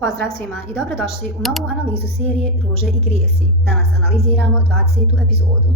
Pozdrav svima i dobrodošli u novu analizu serije Ruže i grijesi. Danas analiziramo 20. epizodu.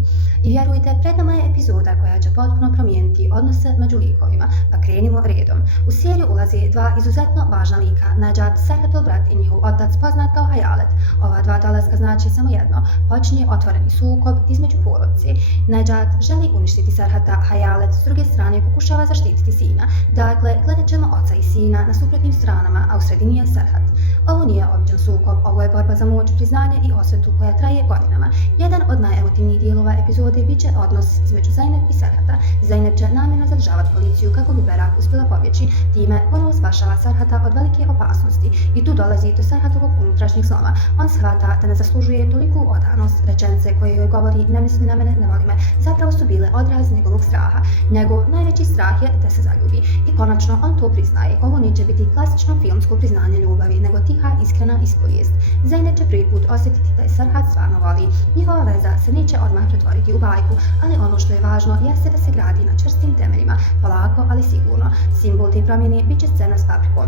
I vjerujte, pred nama je epizoda koja će potpuno promijeniti odnose među likovima, pa krenimo redom. U seriju ulaze dva izuzetno važna lika, Nejat, Serhatov brat i njihov otac poznat kao Hayalet. Ova dva dolaska znači samo jedno, počinje otvoreni sukob između porodice. Nejat želi uništiti Serhata, Hayalet s druge strane pokušava zaštititi sina. Dakle, gledat ćemo oca i sina na suprotnim stranama, a u sredini je Serhat. Ovo nije običan sukob, ovo je borba za moć, priznanje i osvetu koja traje godinama. Jedan od najemotivnijih dijelova epizode bit će odnos između Zeynep i Serhata. Zeynep će namjerno zadržavati policiju kako bi Berak uspjela pobjeći, time ponovo spašava Serhata od velike opasnosti i tu dolazi do Serhatovog unutrašnjeg sloma. On shvata da ne zaslužuje toliku odanost, rečenice koje joj govori ne misli na mene, ne voli me, zapravo su bile odraz njegovog straha. Njegov najveći strah je da se zaljubi i konačno on to priznaje. Ovo neće biti klasično filmsko priznanje ljubavi, nego tiha, iskrena ispovijest. Zeynep će prvi put osjetiti da je Serhat stvarno voli. Njihova veza se neće odmah pretvoriti u bajku, ali ono što je važno jeste da se gradi na čvrstim temeljima, polako ali sigurno. Simbol te promjene bit će scena s paprikom.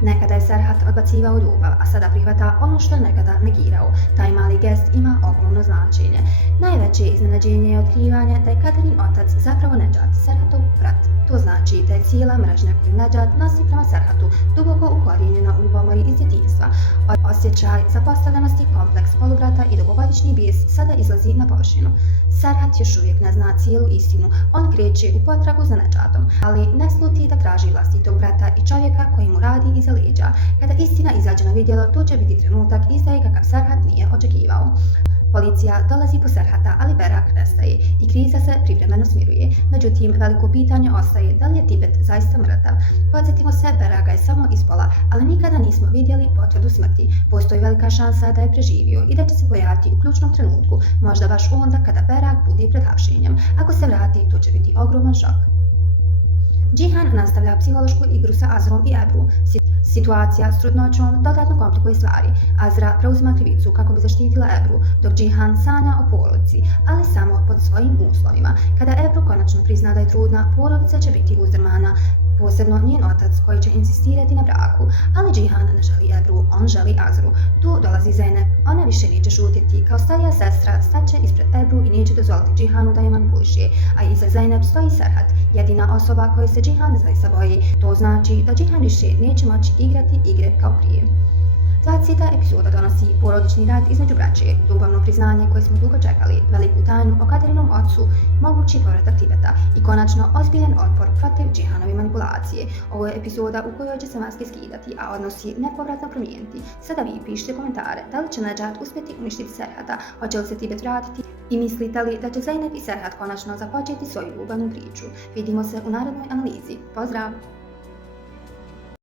Nekada je Serhat odbacivao ljubav, a sada prihvata ono što je nekada negirao. Taj mali gest ima ogromno značenje. Najveće iznenađenje je otkrivanje da je Katerin otac zapravo Nejat, Serhatov brat. To znači da je cijela mržnja koju Nejat nosi prema Serhatu duboko ukorijenjena u ljubomori iz djetinjstva. Osjećaj zapostavljenosti, kompleks polubrata i dugogodišnji bijes sada izlazi na površinu. Serhat još uvijek ne zna cijelu istinu. On kreće u potragu za Nejatom, ali ne sluti da traži vlastitog brata i čovjeka koji mu radi iza leđa. Kada istina izađe na vidjelo, to će biti trenutak izdaje kakav Serhat nije očekivao. Policija dolazi po Serhata, ali Berak nestaje i kriza se privremeno smiruje. Međutim, veliko pitanje ostaje da li je Tibet zaista mrtav. Podsjetimo se, Beraka je samo ispola, ali nikada nismo vidjeli potvrdu smrti. Postoji velika šansa da je preživio i da će se pojaviti u ključnom trenutku, možda baš onda kada Berak bude pred hapšenjem. Ako se vrati, to će biti ogroman šok. Džihan nastavlja psihološku igru sa Azrom i Ebru. Situacija s trudnoćom dodatno komplikuje stvari. Azra preuzima krivicu kako bi zaštitila Ebru, dok Džihan sanja o porodici, ali samo pod svojim uslovima. Kada Ebru konačno prizna da je trudna, porodica će biti uzdrmana, posebno njen otac koji će insistirati na braku, ali Džihan ne želi Ebru, on želi Azru. Tu dolazi Zeynep, ona više neće šutiti, kao starija sestra staće ispred Ebru i neće dozvoliti Džihanu da je manipuliše, a iza Zeynep stoji Serhat, jedina osoba koje se Džihan zaista boji. To znači da Džihan više neće moći igrati igre kao prije. 20. epizoda donosi porodični rat između braće, ljubavno priznanje koje smo dugo čekali, veliku tajnu o Katerinom ocu, mogući povratak Tibeta i konačno ozbiljan otpor protiv Džihanove manipulacije. Ovo je epizoda u kojoj će se maske skidati, a odnosi nepovratno promijeniti. Sada vi pišite komentare, da li će Nejat uspjeti uništiti Serhata, hoće li se Tibet vratiti i mislite li da će Zeynep i Serhat konačno započeti svoju ljubavnu priču. Vidimo se u narednoj analizi. Pozdrav!